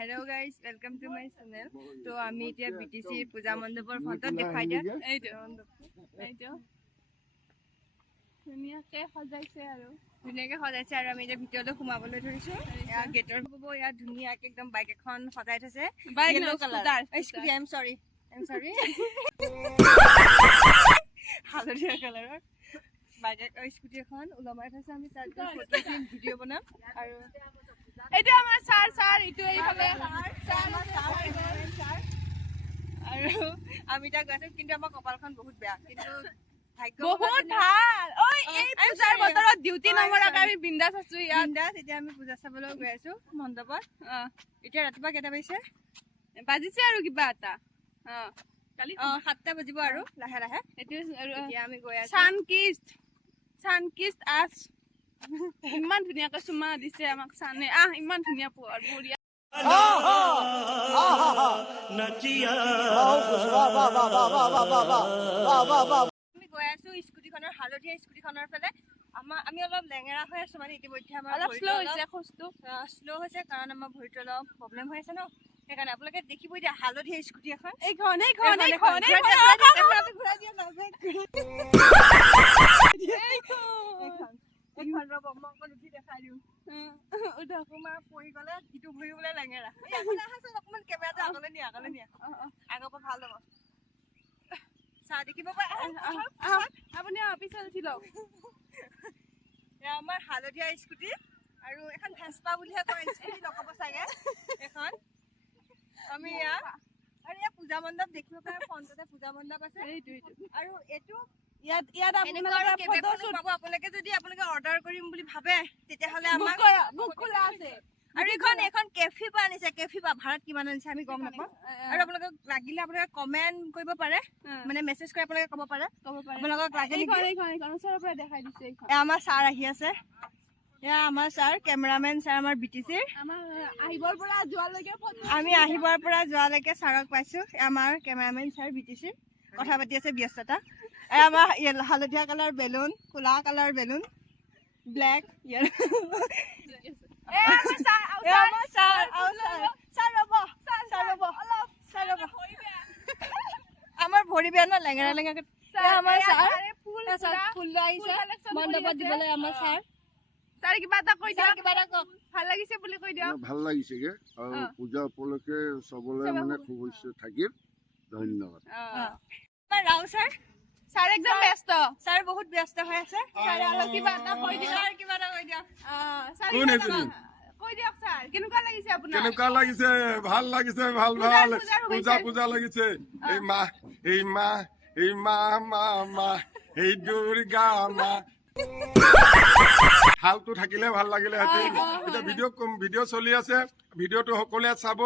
Hello guys, welcome to my channel. So আমি এতিয়া BTC পূজা মণ্ডপৰ ফ্ৰণ্টত দেখাই দিয়া এইটো ধুনীয়াকে সজাইছে আৰু আমি এতিয়া ভিতৰলৈ সোমাবলৈ ধৰিছো ইয়াৰ গেটৰ হ'ব ইয়াত ধুনীয়াকে একদম বাইক এখন সজাই থৈছে yellow color I'm sorry হালধীয়া কালাৰৰ বাইক স্কুটি এখন ওলমাই থৈছে আমি তাত ফটো ভিডিঅ' বনাম আৰু এইটো আমাৰ ছাৰ ইটো এইফালে আৰু আমি তাক গৈছো কিন্তু আমাৰ কপালখন বহুত বেয়া কিন্তু বহুত ভাল ঐ এই পূজাৰ বতৰত ডিউটি নমৰাকে আমি বিন্দাস আছো ইয়াত বিন্দাস এতিয়া আমি পূজা চাবলৈ গৈ আছো মণ্ডপত এতিয়া ৰাতিপুৱা কেইটা বাজিছে আৰু কিবা এটা কালি 7টা বাজিব আৰু লাহে লাহে এতিয়া আমি গৈ আছো সানকিষ্ট আছ ইমান ধুনীয়াকে চুমা দিছে আমাক চানে ইমান ধুনীয়া পোৱাৰ বঢ়িয়া আমি গৈ আছো স্কুটিখনৰ হালধীয়া স্কুটিখনৰ ফালে আমি অলপ লেঙেৰা হৈ আছো মানে ইতিমধ্যে আমাৰ অলপ শ্ল' হৈছে খোজটো শ্ল' হৈছে কাৰণ আমাৰ ভৰিটো অলপ প্ৰব্লেম হৈ আছে ন সেইকাৰণে আপোনালোকে দেখিব এতিয়া হালধীয়া স্কুটি এখন এইখন পৰি গলে ইটো ভৰি বোলে লেঙেৰা অকমান কেমেৰাটো আগলে নিয়া আগৰ পৰা ভাল হ'ব চাহ দেখিব আপুনি পিছত উঠি লওক আমাৰ হালধীয়া স্কুটি আৰু এখন ভেস্পা বুলিহে কয় স্কুটি নকব চাগে এখন আমি আৰু ইয়াত পূজা মণ্ডপ দেখিব পাৰে ফ্ৰণ্টতে পূজা মণ্ডপ আছে আৰু এইটো ইয়াত আপোনালোকে ফটো শ্বুট পাব আপোনালোকে যদি আপোনালোকে অৰ্ডাৰ কৰিম বুলি ভাবে তেতিয়াহ'লে আমাক বুক খোলা আছে আৰু এখন কেফি পা আনিছে কেফি পা ভাৰত কিমান আনিছে আমি গম নাপাওঁ আৰু আপোনালোকক লাগিলে আপোনালোকে কমেন্ট কৰিব পাৰে মানে মেছেজ কৰি আপোনালোকে ক'ব পাৰে আপোনালোকক লাগে এইখন ওচৰৰ পৰা দেখাই দিছে এইখন আমাৰ ছাৰ আহি আছে আমাৰ ছাৰ কেমেৰামেন ছাৰ আমাৰ BTCৰ আমি আহিবৰ পৰা যোৱালৈকে ছাৰক পাইছো আমাৰ কেমেৰামেন ছাৰ BTCৰ কথা পাতি আছে ব্যস্ততা আমাৰ হালধীয়া কালাৰ বেলুন কোলা কালাৰ বেলুন ব্লেক আমাৰ ভৰি বেয়া ন লেঙেৰা আমাৰ ফুল আহিছে মণ্ডপত দিবলৈ আমাৰ ছাৰ কিবা এটা কৈ দিয়ক ভাল লাগিছে বুলি কৈ দিয়ক ভাল লাগিছে আৰু পূজা উপলক্ষে সবলে মানে শুভেচ্ছা থাকিল ধন্যবাদ ৰাও ছাৰ একদম ব্যস্ত ছাৰ বহুত ব্যস্ত হৈ আছে ছাৰ আৰু কিবা এটা কৈ দিয়ক ছাৰ কৈ দিয়ক ছাৰ কেনেকুৱা লাগিছে আপোনাৰ কেনেকুৱা লাগিছে ভাল লাগিছে ভাল পূজা লাগিছে এই মা এই দুৰ্গা মা হালটো থাকিলে ভাল লাগিলে এতিয়া ভিডিঅ' চলি আছে ভিডিঅ'টো সকলোৱে চাব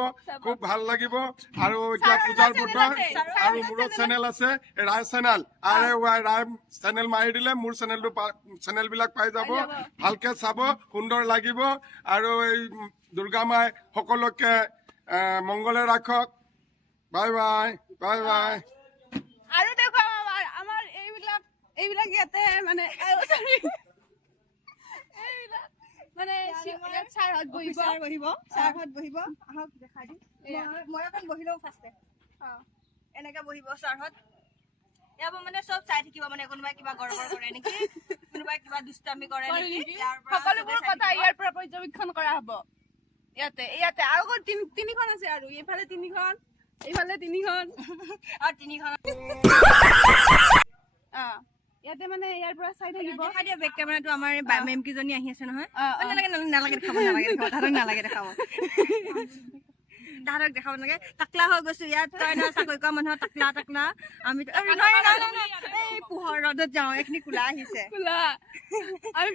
খুব ভাল লাগিব আৰু এতিয়া পূজাৰ বতৰ আৰু মোৰ চেনেল আছে ৰায় চেনেল ৰায় চেনেল মাৰি দিলে মোৰ চেনেল বিলাক পাই যাব ভালকে চাব সুন্দৰ লাগিব আৰু এই দুৰ্গা মাই সকলোকে মংগলে ৰাখক বাই বাই আৰু দেখুৱাম আমাৰ এইবিলাক ইয়াতে মানে ছাৰহঁত বহিব আহক দেখাই দিম মই অকণ বহি লওঁ ফাৰ্ষ্টে এনেকে বহিব ছাৰহঁত ইয়াৰ মানে চব চাই থাকিব মানে কোনোবাই কিবা গড়বড় কৰে নেকি কোনোবাই কিবা দুষ্টামি কৰে নেকি সকলোবোৰ কথা ইয়াৰ পৰা পৰ্যবেক্ষণ কৰা হ'ব ইয়াতে আৰু তিনিখন আছে আৰু এইফালে তিনিখন এইফালে তিনিখন আৰু তিনিখন ইয়াতে মানে ইয়াৰ পৰা চাই থাকিব দেখাই দিয়া বেক কেমেৰাটো আমাৰ মেম কিজনী আহি আছে নহয় নালাগে দেখাব তাহাঁতক দেখাব নালাগে টাকলা হৈ গৈছো ইয়াত কয় নহয় চাকৰি কৰা মানুহৰ টাকলা আমি এই পোহৰ ৰ'দত যাওঁ এইখিনি কোলা আহিছে আমি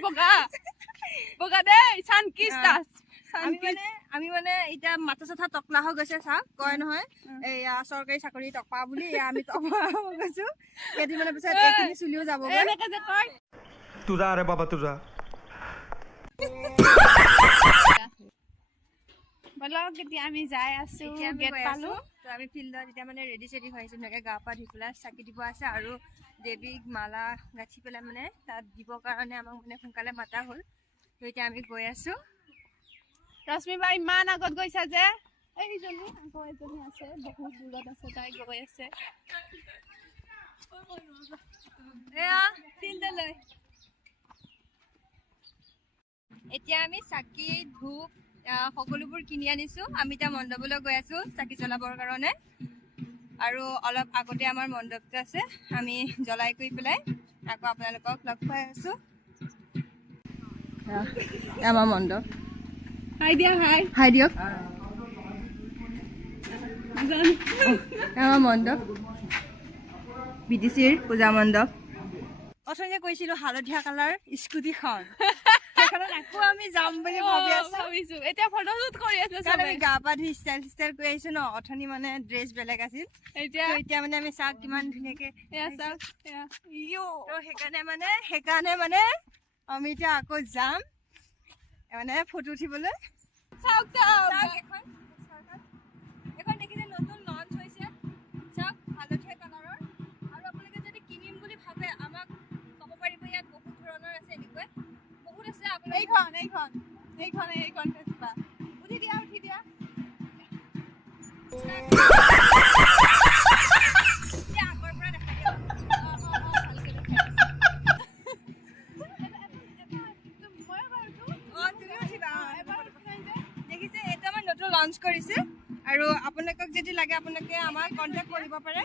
বগা দেই আমি মানে এতিয়া মাথা চাথা টকলা হৈ গৈছে চাওক কয় নহয় এয়া চৰকাৰী চাকৰি টকা বুলি আমি টকা হৈ গৈছো কেইদিনমানৰ পিছত এইখিনি চুলিও যাব তুজা আৰে বাবা তুজা বলক এতিয়া আমি যাই আছো গেট পালো তো আমি ফিল্ডত এতিয়া মানে ৰেডি চেডি হৈ আছো এনেকৈ গা পা ধুই পেলাই চাকি দিব আছে আৰু দেৱীক মালা গাঁঠি পেলাই মানে তাত দিবৰ কাৰণে আমাক মানে সোনকালে মাতা হ'ল তো এতিয়া আমি গৈ আছো ৰশ্মি বা ইমান আগত গৈছা যে এইজনী আকৌ এজনী আছে বহুত দূৰত আছে তাই গৈ আছে এয়া ফিল্ডলৈ এতিয়া আমি চাকি ধূপ সকলোবোৰ কিনি আনিছো আমি এতিয়া মণ্ডপলৈ গৈ আছো চাকি জ্বলাবৰ কাৰণে আৰু অলপ আগতে আমাৰ মণ্ডপটো আছে আমি জ্বলাই কৰি পেলাই আকৌ আপোনালোকক লগ পাই আছো আমাৰ মণ্ডপ হাই দিয়া হাই হাই দিয়ক আমাৰ মণ্ডপ বিটিচিৰ পূজা মণ্ডপ অথনি কৈছিলো হালধীয়া কালাৰ স্কুটিখন সেইখনত আকৌ আমি যাম বুলি ভাবি আছো ভাবিছো এতিয়া ফটোশ্বুট কৰি আছে কাৰণ আমি গা পা ধুই ষ্টাইল কৰি আহিছো ন অথনি মানে ড্ৰেছ বেলেগ আছিল এতিয়া এতিয়া মানে আমি চাওক কিমান ধুনীয়াকে এয়া চাওক এয়া তো সেইকাৰণে মানে আমি এতিয়া আকৌ যাম মানে ফটো উঠিবলৈ চাওক চাওক এখন দেখিছে নতুন লঞ্চ হৈছে চাওক হালধীয়া কালাৰৰ আৰু আপোনালোকে যদি কিনিম বুলি ভাবে আমাক ক'ব পাৰিব ইয়াত বহুত ধৰণৰ আছে এনেকৈ বহুত আছে আপোনালোকে এইখন ফেচবা উঠি দিয়া এতিয়া আগৰ পৰা দেখাই দিয়ক তুমি উঠিবা দেখিছে এইটো আমাৰ নতুন লঞ্চ কৰিছে আৰু আপোনালোকক যদি লাগে আপোনালোকে আমাক কণ্টেক্ট কৰিব পাৰে